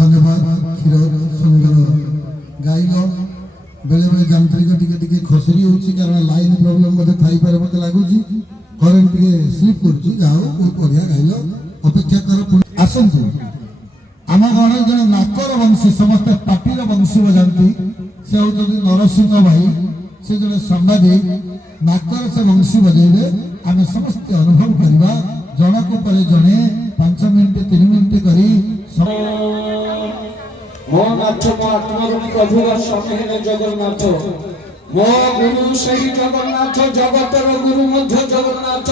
धन्यवाद क्षीर सुंदर गाइल बेले बेले यांत्रिक टिके खसरी होची कारण लाइन प्रॉब्लम मते थाई पारे मते लागुची करंट टिके स्लिप करची जाओ बहुत बढ़िया गाइल अपेक्षा कर आसंतु आम गण जन नाकर वंशी समस्त पार्टीर वंशी बजाती से होती नरसिंह भाई से जन सांबादिक नाकर से वंशी बजेबे आम समस्त अनुभव करवा जनक पर जने 5 मिनिट 3 मिनिट करी मो नाथ मो आत्मरूप प्रभु स्वामी हेले जगन्नाथ मो गुरु सही जगन्नाथ जगतर गुरु मध्य जगन्नाथ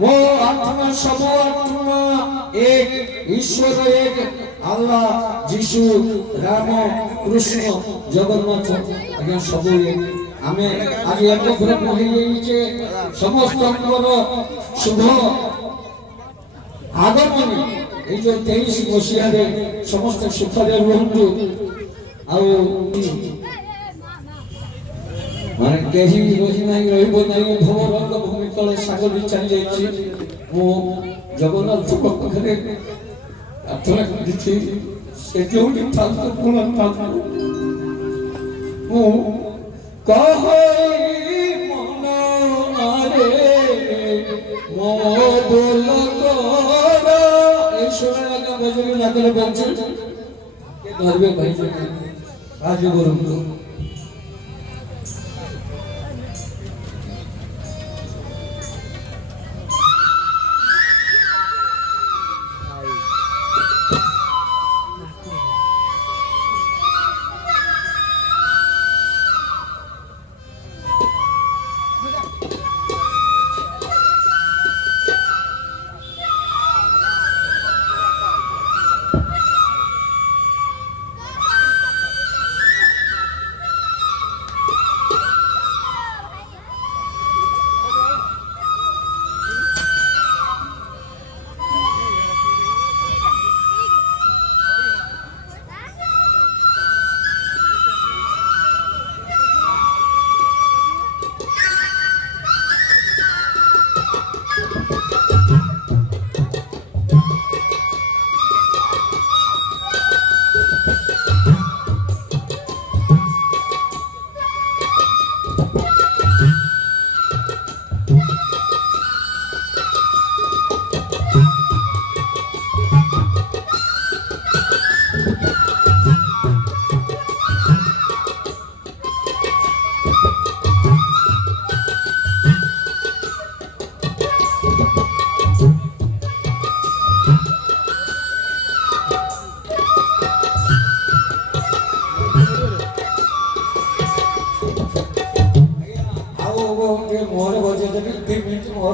मो आत्मा सब आत्मा एक ईश्वर एक अल्लाह जीशु राम कृष्ण जगन्नाथ आज्ञा सब एक आमे आज एक ग्रुप होइछे समस्त शुभ आगमन जो 23 मसीह समस्त सुखरे रुहतु माने कहीं रही नहीं रहिबो नहीं भवरंग भूमि तले सागर चली जाइछि मो जगन्नाथ पाखरे अथरा दिछि से जोडी ठाकुर गुण ठाकुर मो कहई मन आरे मो बोल भजन लागले बंच के धरबे भाई आज गुरु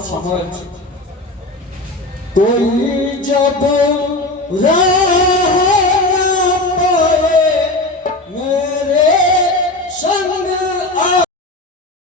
समय कोई जब